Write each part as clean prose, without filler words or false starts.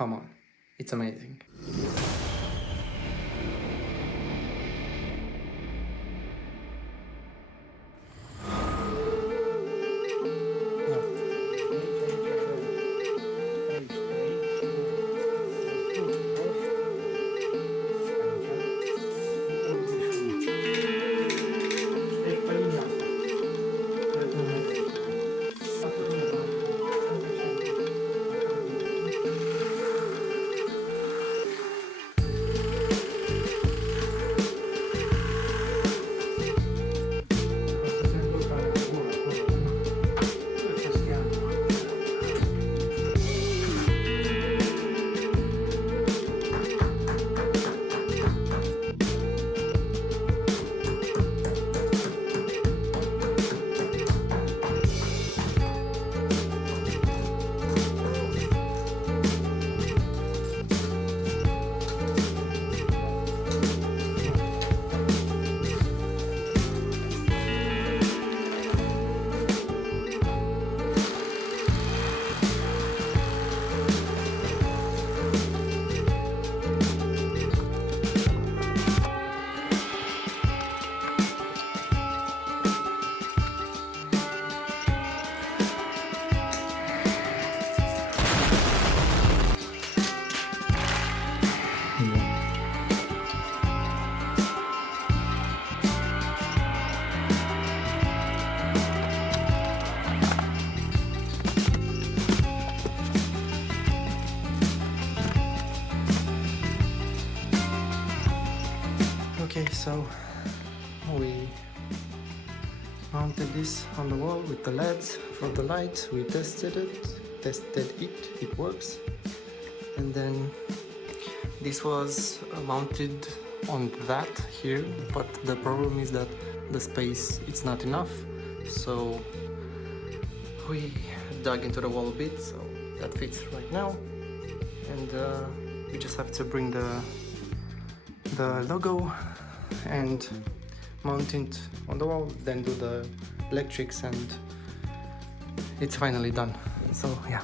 come on, it's amazing. Okay, so we mounted this on the wall with the LEDs for the light. We tested it works. And then this was mounted on that here, but the problem is that the space, it's not enough. So we dug into the wall a bit, so that fits right now. And we just have to bring the logo and mount it on the wall, then do the electrics, and it's finally done. So yeah.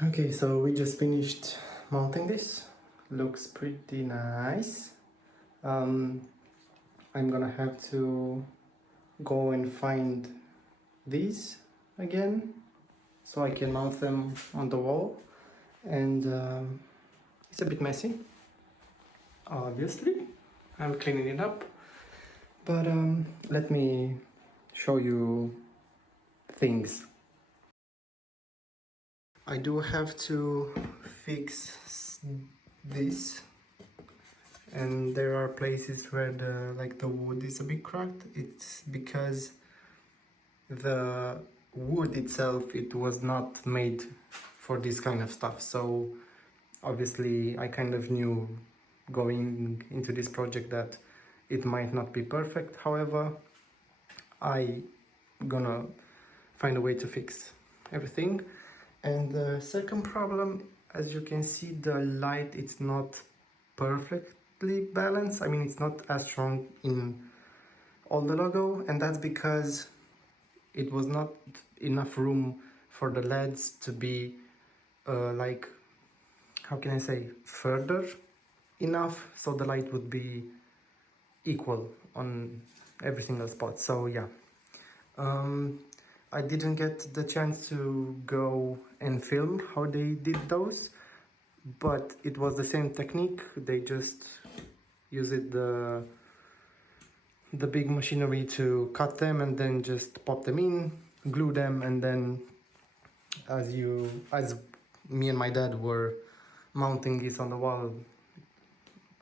Okay, so we just finished mounting this. Looks pretty nice. I'm gonna have to go and find these again so I can mount them on the wall, and it's a bit messy, obviously. I'm cleaning it up, but let me show you things. I do have to fix this, and there are places where the wood is a bit cracked. It's because the wood itself, it was not made for this kind of stuff. So obviously I kind of knew going into this project that it might not be perfect. However, I gonna find a way to fix everything. And the second problem, as you can see, the light, it's not perfectly balanced. I mean, it's not as strong in all the logo, and that's because it was not enough room for the LEDs to be like, how can I say, further enough so the light would be equal on every single spot. So yeah, I didn't get the chance to go and film how they did those, but it was the same technique. They just use it the big machinery to cut them and then just pop them in, glue them, and then as me and my dad were mounting this on the wall,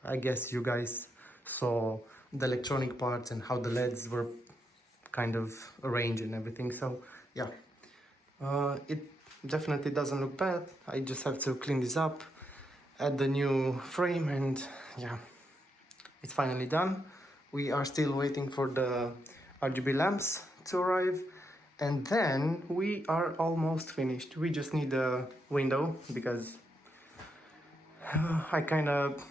I guess you guys saw the electronic parts and how the LEDs were kind of arranged and everything. So yeah, it definitely doesn't look bad. I just have to clean this up, add the new frame, and yeah, it's finally done. We are still waiting for the RGB lamps to arrive, and then we are almost finished. We just need a window because I kind of,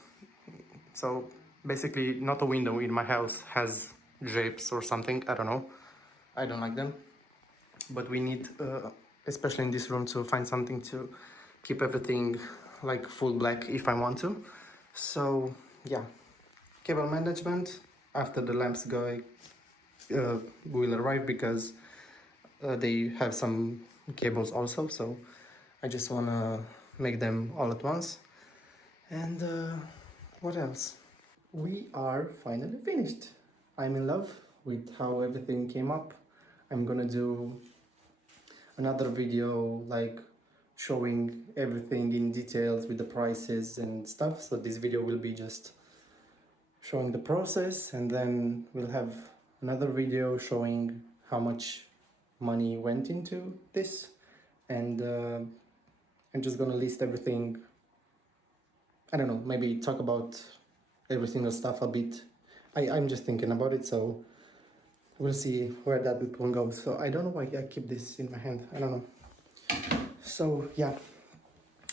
so basically not a window in my house has drapes or something, I don't know, I don't like them, but we need especially in this room to find something to keep everything like full black if I want to. So yeah, cable management after the lamps go will arrive, because they have some cables also, so I just want to make them all at once. And what else? We are finally finished. I'm in love with how everything came up. I'm gonna do another video like showing everything in details with the prices and stuff. So this video will be just showing the process, and then we'll have another video showing how much money went into this, and I'm just gonna list everything. I don't know, maybe talk about every single stuff a bit. I'm just thinking about it, so we'll see where that one goes. So I don't know why I keep this in my hand, I don't know. So yeah,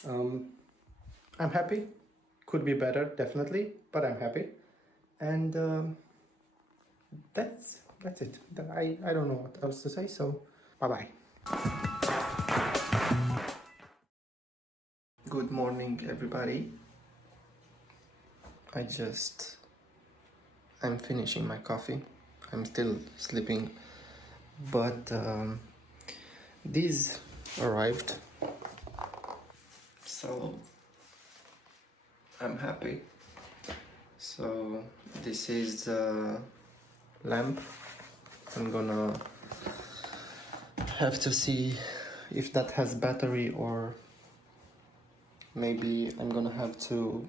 I'm happy. Could be better, definitely, but I'm happy. And that's it. I don't know what else to say, so bye bye. Good morning, everybody. I'm finishing my coffee. I'm still sleeping, but these arrived, so I'm happy. So this is the lamp. I'm gonna have to see if that has battery, or maybe I'm gonna have to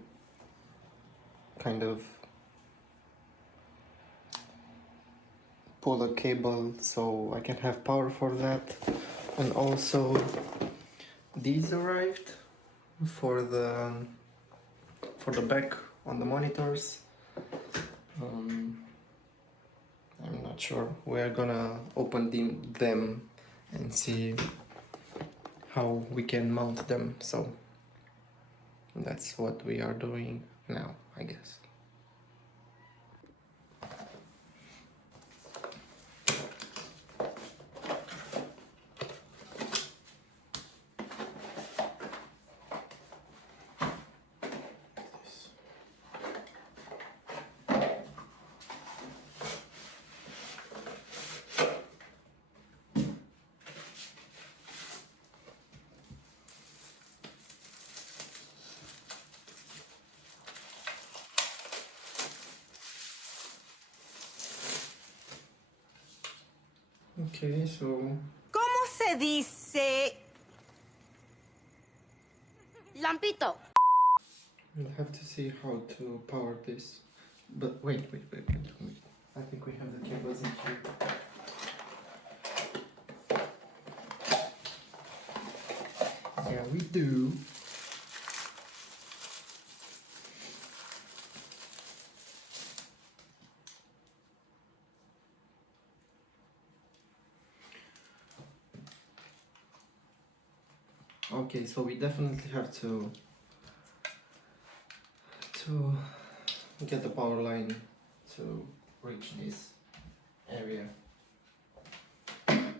kind of pull a cable so I can have power for that. And also these arrived for the back on the monitors. I'm not sure. We're gonna open them and see how we can mount them. So that's what we are doing now, I guess. Okay, so ¿Cómo se dice? Lampito. we'll have to see how to power this. But wait. I think we have the cables in here. Yeah, we do. Okay, so we definitely have to get the power line to reach this area. And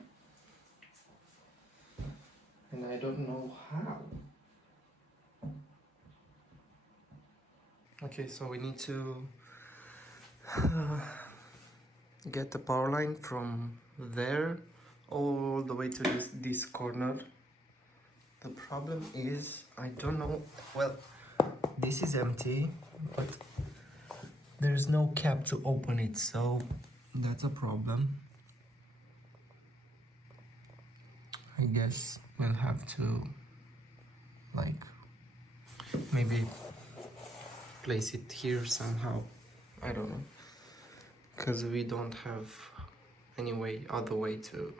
I don't know how. Okay, so we need to get the power line from there all the way to this corner. The problem is, I don't know, well, this is empty, but there's no cap to open it, so that's a problem. I guess we'll have to, like, maybe place it here somehow. I don't know, because we don't have any other way to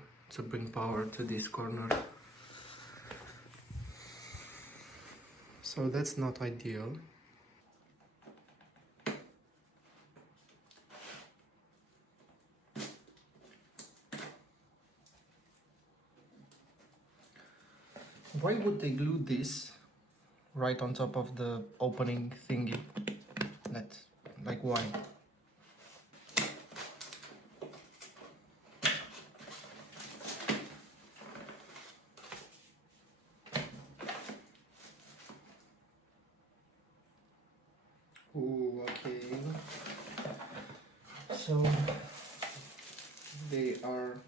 bring power to this corner. So that's not ideal. Why would they glue this right on top of the opening thingy? Like why? Ooh, okay. So they are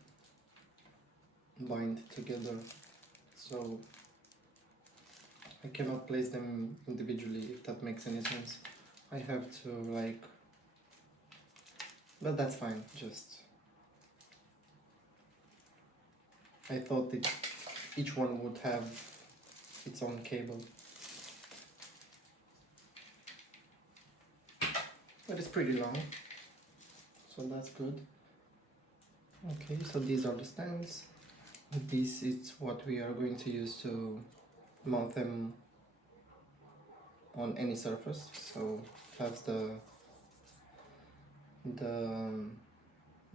bind together, so I cannot place them individually, if that makes any sense. I have to like, but that's fine, just I thought that each one would have its own cable. But it's pretty long, so that's good. Okay, so these are the stands. This is what we are going to use to mount them on any surface. So that's the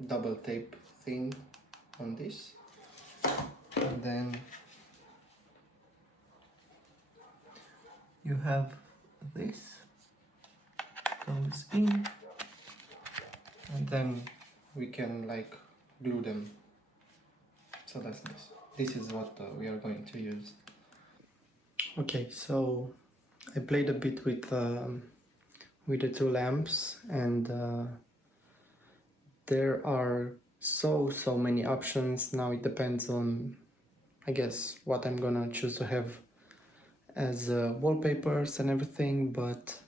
double tape thing on this, and then you have this goes in, and then we can like glue them. So that's nice. This is what we are going to use. Okay, so I played a bit with the two lamps, and there are so many options. Now it depends on, I guess, what I'm gonna choose to have as wallpapers and everything, but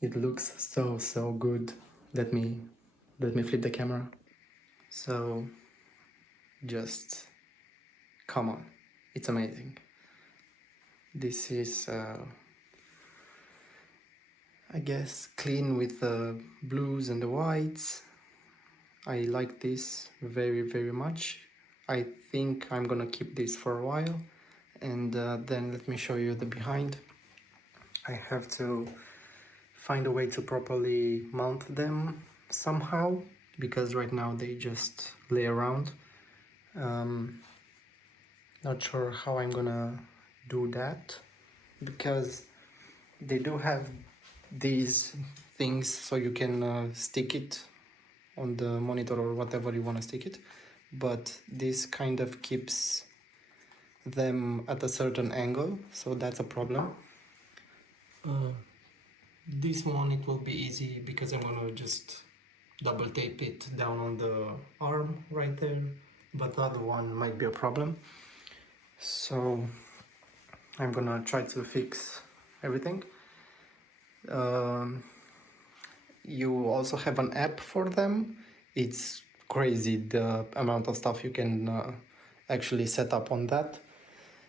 it looks so good. Let me flip the camera. So just come on, it's amazing. This is I guess clean with the blues and the whites. I like this very much. I think I'm gonna keep this for a while, and then let me show you the behind. I have to find a way to properly mount them somehow, because right now they just lay around. Not sure how I'm gonna do that, because they do have these things so you can stick it on the monitor or whatever you want to stick it, but this kind of keeps them at a certain angle, so that's a problem. This one, it will be easy because I'm gonna just double tape it down on the arm right there, but the other one might be a problem. So I'm gonna try to fix everything. You also have an app for them. It's crazy the amount of stuff you can actually set up on that.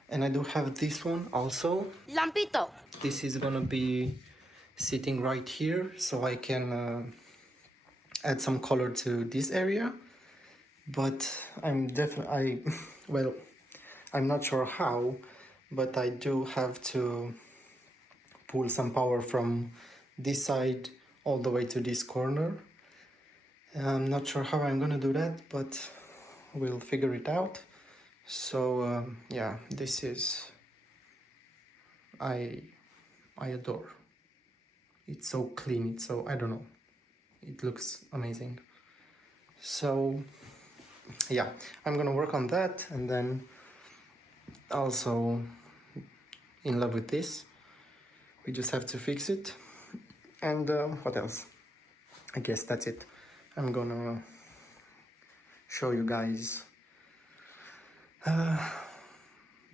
And I do have this one also. Lampito. This is gonna be sitting right here, so I can add some color to this area. But I'm definitely, well, I'm not sure how, but I do have to pull some power from this side all the way to this corner. I'm not sure how I'm gonna do that, but we'll figure it out. So yeah, this is, I adore. It's so clean, it's so, I don't know, it looks amazing. So yeah, I'm gonna work on that, and then also in love with this. We just have to fix it. And what else? I guess that's it. I'm gonna show you guys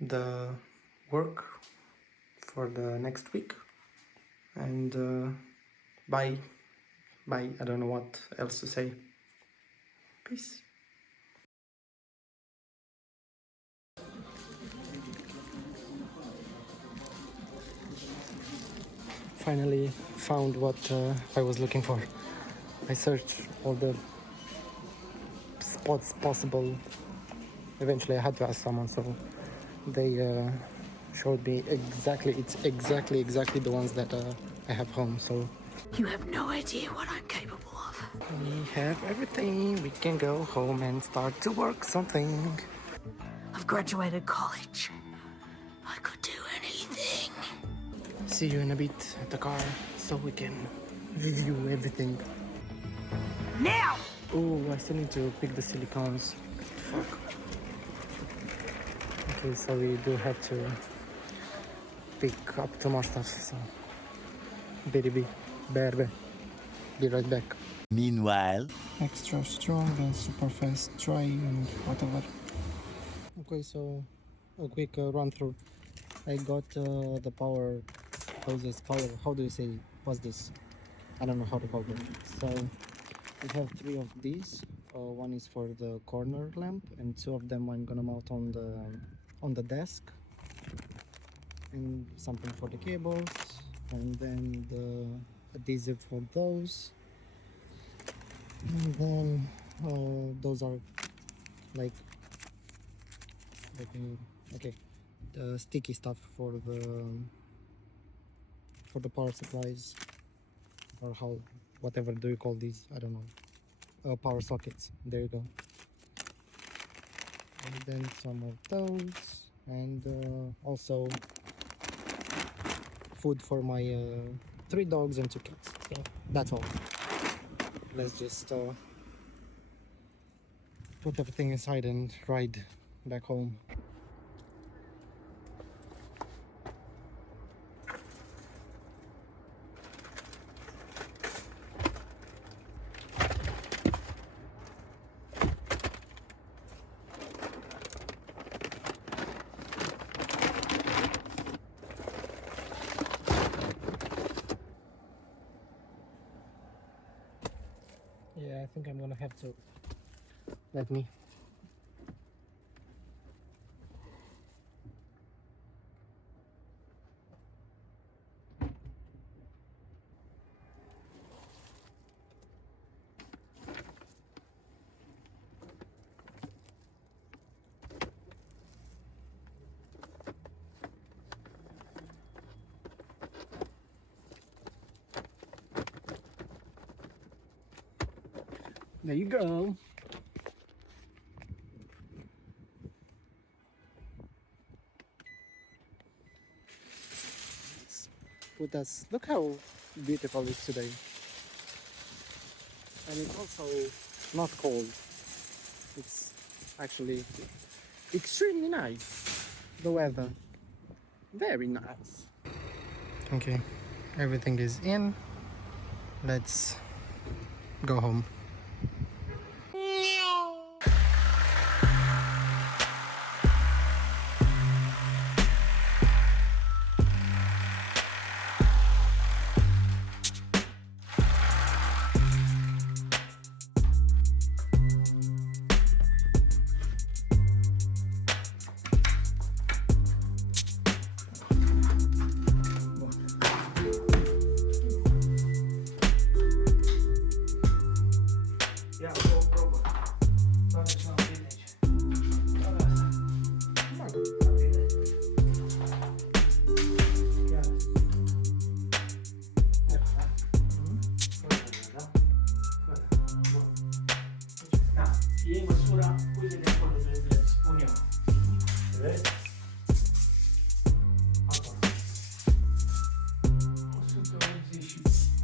the work for the next week. And bye. Bye. I don't know what else to say. Peace. Finally found what I was looking for. I searched all the spots possible. Eventually I had to ask someone, so they showed me exactly, it's exactly the ones that I have home. So You have no idea what I'm capable of. we have everything. We can go home and start to work something. I've graduated college. I could do anything. See you in a bit at the car so we can review everything. Now! Oh, I still need to pick the silicones. Fuck. Okay, so we do have to pick up two more stuff, so baby, be right back. Meanwhile, Extra strong and super fast dry and whatever. Okay, so a quick run through. I got the power hoses, how do you say, what's this? I don't know how to call it. So we have 3 of these. One is for the corner lamp, and 2 of them I'm gonna mount on the desk, and something for the cables, and then the adhesive for those, and then those are like okay, the sticky stuff for the power supplies, or how, whatever do you call these, I don't know, power sockets, there you go. And then some of those, and also food for my 3 dogs and 2 cats. So that's all. Let's just put everything inside and ride back home. Yeah, I think I'm gonna have to. Let me. There you go. Put us. Look how beautiful it is today. And it's also not cold. It's actually extremely nice. The weather. Very nice. Okay, everything is in. Let's go home.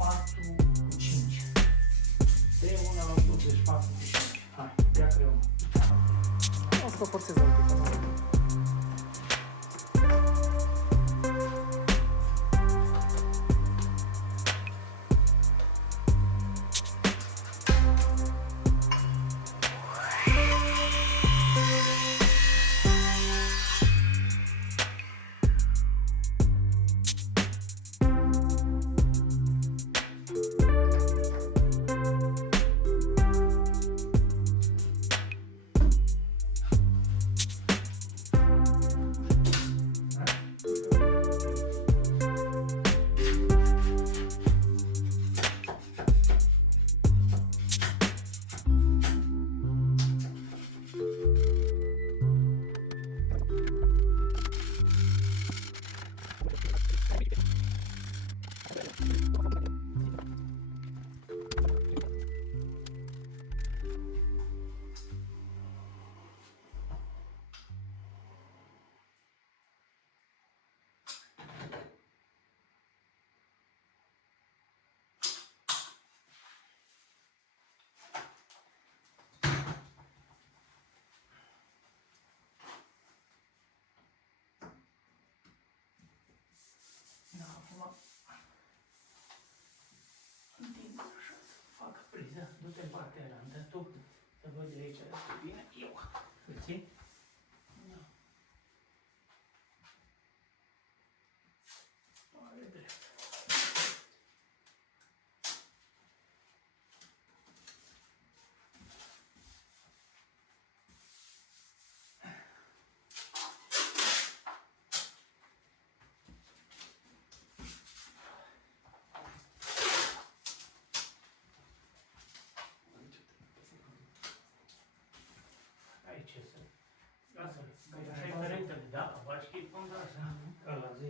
4 cu 5. De una la 80, 4 cu 5. Hai, ia creionul. O să vă forțez un pic. Acum întind așa să fac priză, du-te în partea aia, dar tu să văd de aici este bine, eu, îl ții? Da. Are drept. Aici să... Lasă-l, că așa-i perentele, da, faci chip până așa, ăla zi,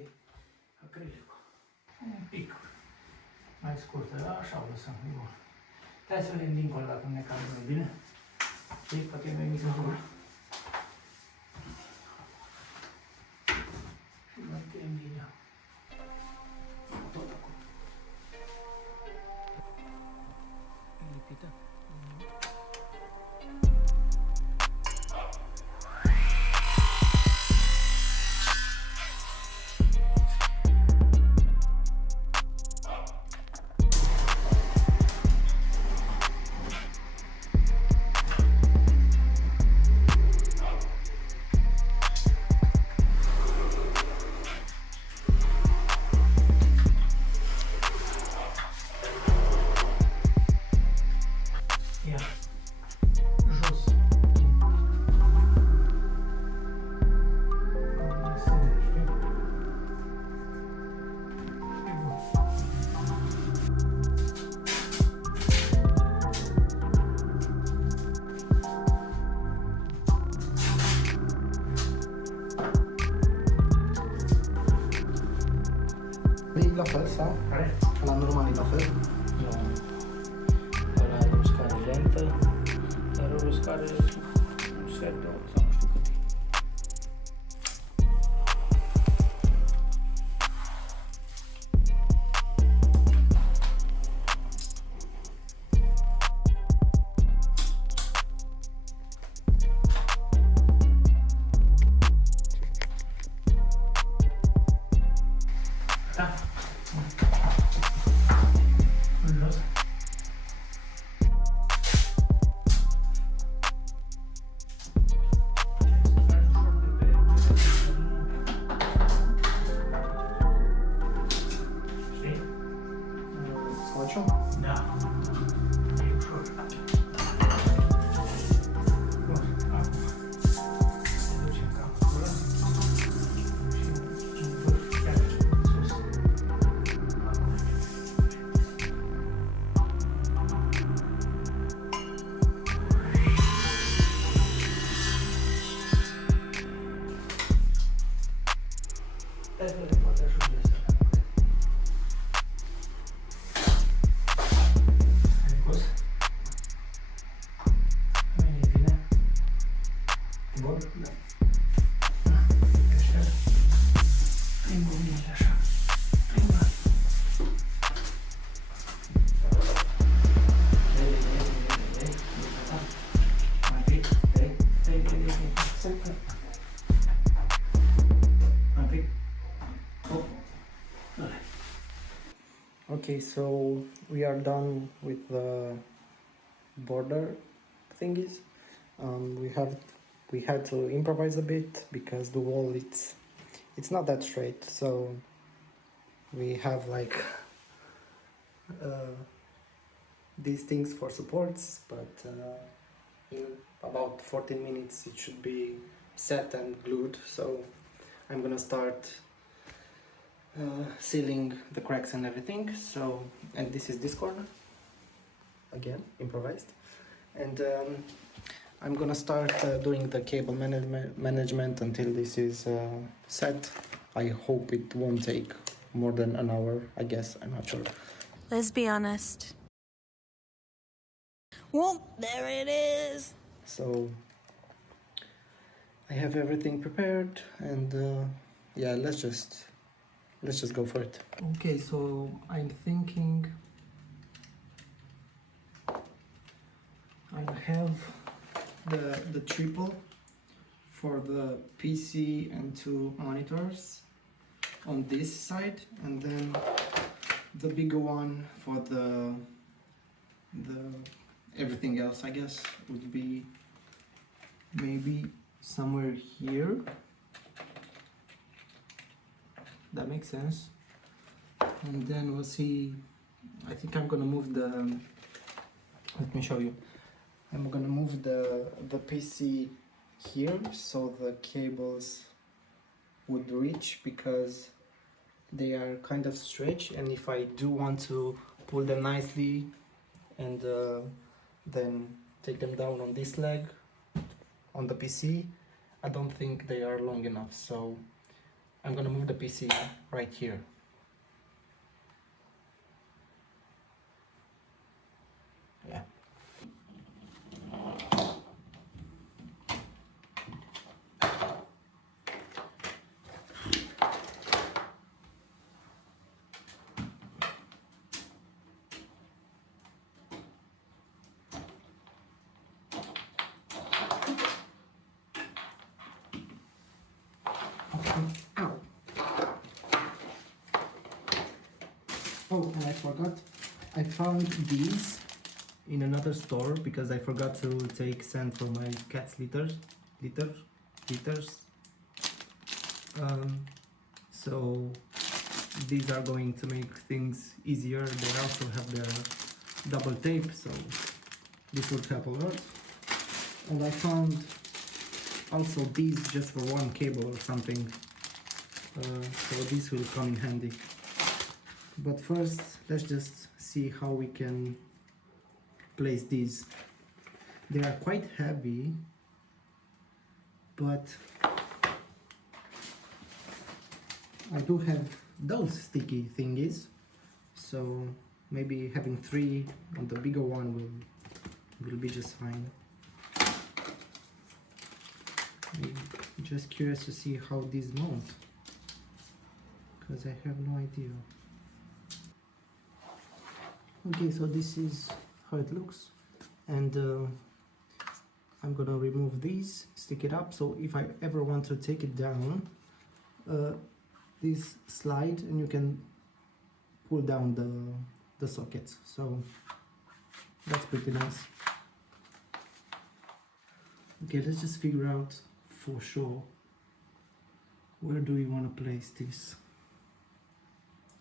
acrilicul. Un pic mai scurtă, da, așa o lăsăm, e bun. Hai să vedem dincolo dacă ne cam mai bine. Știi, poate e mai mică acolo. Și mai tem bine. Tot acolo. Lipită. La fel sau? Care? La normal e la fel? Nu. Ăla are o scară lentă, dar o scară un set, două, sau nu știu cât e. Da. În jos. Știi? Scociu? Da. E ușor. Bun, acum. Ne ducem cam acolo. Și în vârf, chiar sus. Acum. Hai să vedem, poate ajunge să le Okay, so we are done with the border thingies. We had to improvise a bit because the wall it's not that straight. So we have like uh, these things for supports, but in about 14 minutes it should be set and glued. So I'm gonna start sealing the cracks and everything. So, and this is this corner again, improvised. And I'm gonna start doing the cable management until this is set. I hope it won't take more than an hour, I guess, I'm not sure. Let's be honest. Well, there it is. So I have everything prepared, and yeah, let's just go for it. Okay, so I'm thinking I have the triple for the PC and 2 monitors on this side, and then the bigger one for the everything else, I guess, would be maybe somewhere here. That makes sense. And then we'll see. I think I'm gonna move the, let me show you. I'm gonna move the PC here so the cables would reach, because they are kind of stretched, and if I do want to pull them nicely and then take them down on this leg on the PC, I don't think they are long enough. So I'm gonna move the PC right here. Yeah. Ow. Oh, and I forgot. I found these in another store because I forgot to take sand for my cat's litters. So these are going to make things easier. They also have the double tape, so this would help a lot. And I found also these just for one cable or something, so this will come in handy. But first, let's just see how we can place these. They are quite heavy, but I do have those sticky thingies, so maybe having 3 on the bigger one will be just fine. I'm just curious to see how these mount, because I have no idea. Okay, so this is how it looks, and I'm gonna remove these, stick it up, so if I ever want to take it down, this slide and you can pull down the sockets, so that's pretty nice. Okay, let's just figure out for sure where do we want to place this.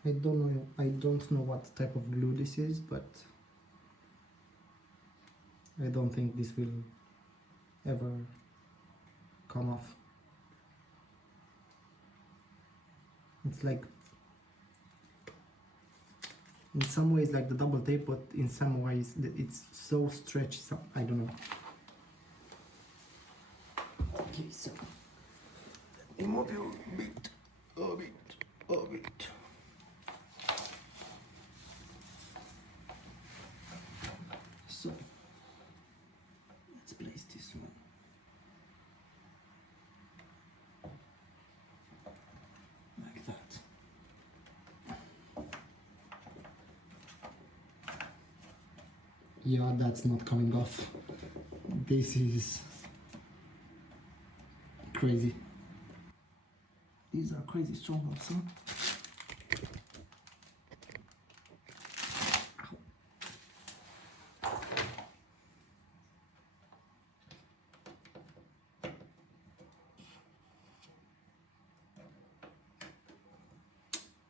I don't know what type of glue this is, but I don't think this will ever come off. It's like, in some ways like the double tape, but in some ways it's so stretchy, so I don't know. Okay, so let me move you a bit. So let's place this one. Like that. Yeah, that's not coming off. This is crazy. These are crazy strong ones, huh?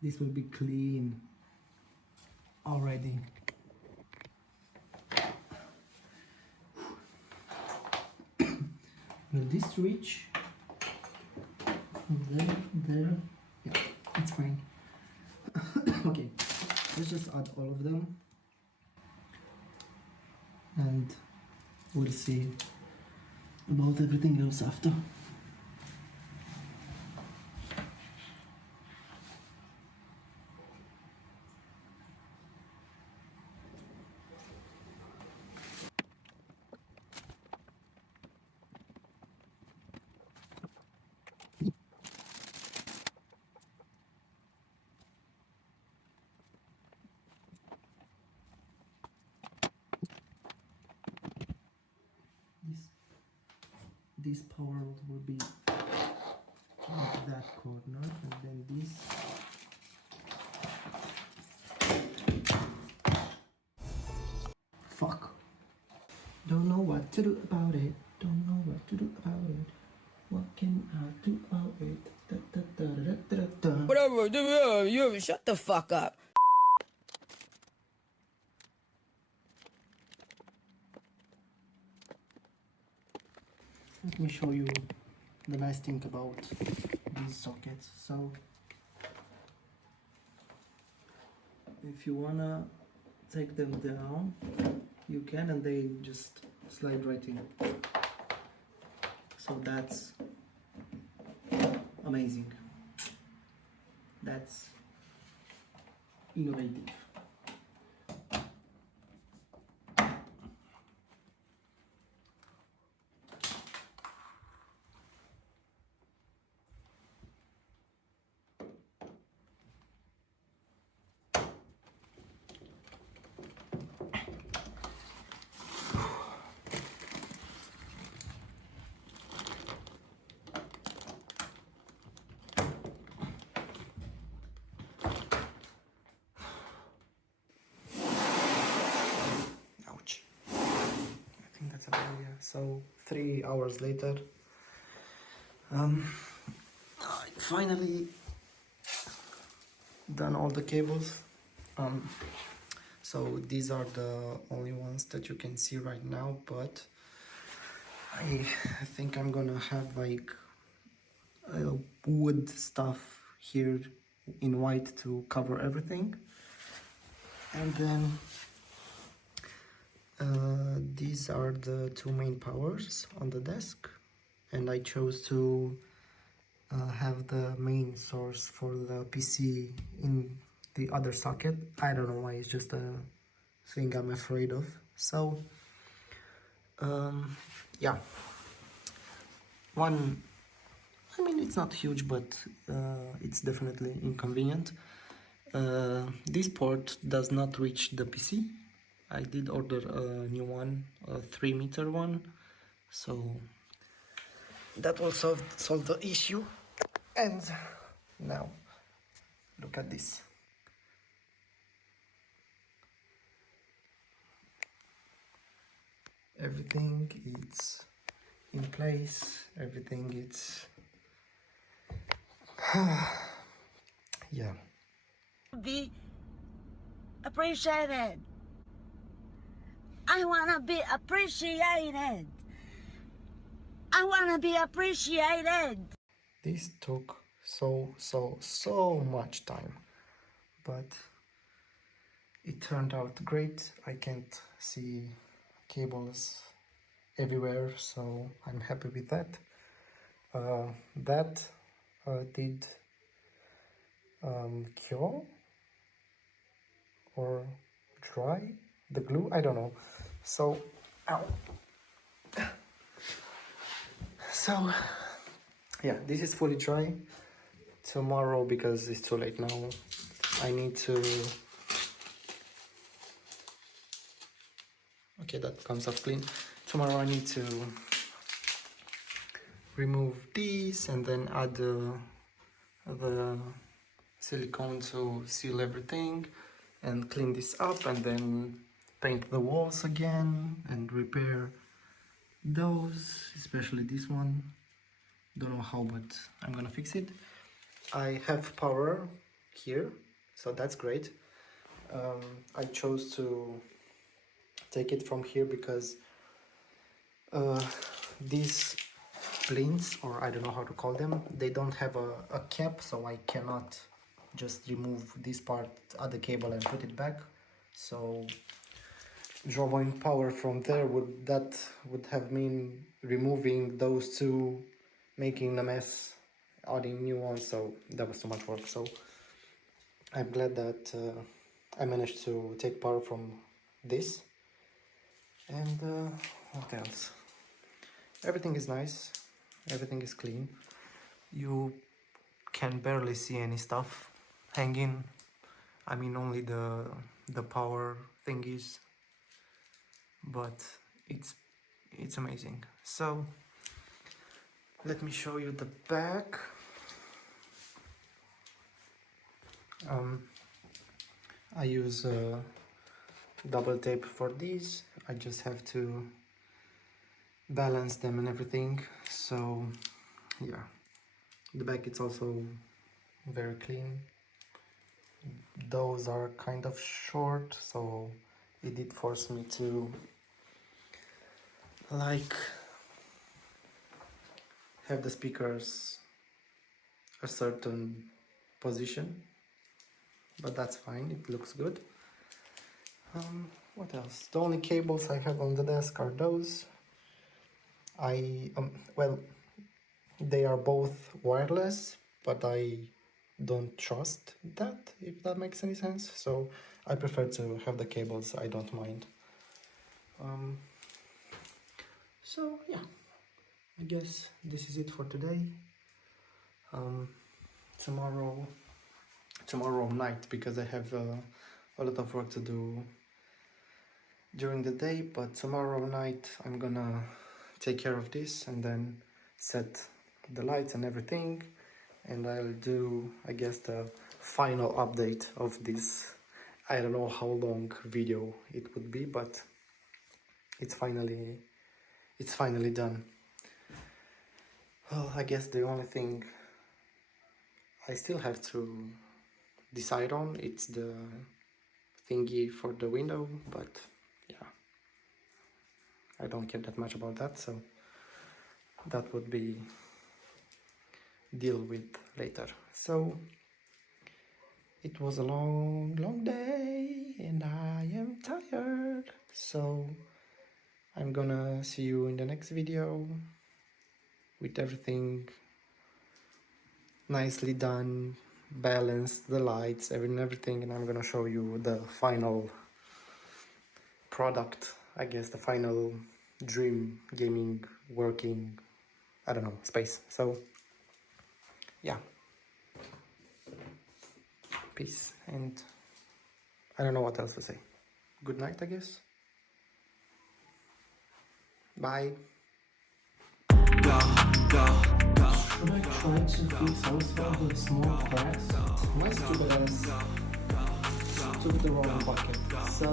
this will be clean already. Will this reach? There, yeah, it's fine. Okay, let's just add all of them and we'll see about everything else after. This power will be in that corner, and then this. Fuck. Don't know what to do about it. Don't know what to do about it. What can I do about it? Da, da, da, da, da, da, da. Whatever, you shut the fuck up. Let me show you the nice thing about these sockets. So, if you wanna take them down, you can, and they just slide right in. So that's amazing. That's innovative. Ouch. I think that's about it. So 3 hours later, I finally done all the cables. So these are the only ones that you can see right now, but I think I'm gonna have like wood stuff here in white to cover everything, and then these are the two main powers on the desk, and I chose to have the main source for the PC in the other socket. I don't know why, it's just a thing I'm afraid of. So yeah, I mean, it's not huge, but it's definitely inconvenient. This port does not reach the PC. I did order a new one, a 3-meter one, so that will solve the issue. And now, look at this. Everything is in place, everything is... yeah. Be appreciated. I wanna be appreciated. I wanna be appreciated. This took so much time, but it turned out great. I can't see cables everywhere, so I'm happy with that. That did cure or dry the glue, I don't know. So, ow. So, yeah, this is fully dry. Tomorrow, because it's too late now, I need to... Okay, that comes off clean. Tomorrow I need to remove these and then add the silicone to seal everything and clean this up, and then paint the walls again and repair those, especially this one. Don't know how, but I'm gonna fix it. I have power here, so that's great. I chose to take it from here because these plinths, or I don't know how to call them, they don't have a cap, so I cannot just remove this part of the cable and put it back. So drawing power from there would have mean removing those two, making a mess, adding new ones, so that was too much work. So I'm glad that I managed to take power from this. And what else? Everything is nice, everything is clean. You can barely see any stuff hanging. I mean, only the power thingies, but it's amazing. So let me show you the back. I use double tape for these. I just have to balance them and everything. So yeah, the back it's also very clean. Those are kind of short, so it did force me to like have the speakers a certain position, but that's fine, it looks good. What else? The only cables I have on the desk are those. Well, they are both wireless, but I don't trust that, if that makes any sense. So I prefer to have the cables, I don't mind. So yeah, I guess this is it for today. Tomorrow night, because I have a lot of work to do during the day, but tomorrow night I'm gonna take care of this and then set the lights and everything, and I'll do, I guess, the final update of this. I don't know how long video it would be, but it's finally done. Well, I guess the only thing I still have to decide on, it's the thingy for the window, but yeah, I don't care that much about that, so that would be deal with later. So it was a long day and I am tired, so I'm gonna see you in the next video with everything nicely done, balanced, the lights, everything, and I'm gonna show you the final product, I guess, the final dream gaming working, I don't know, space. So yeah, peace, and I don't know what else to say. Good night, I guess. Bye. Should I try to fix also the small cracks? My stupid ass took the wrong bucket. So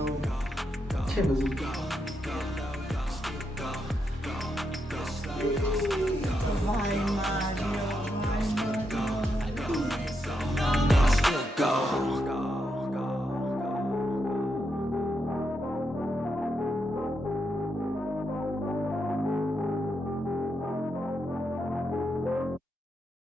Fine.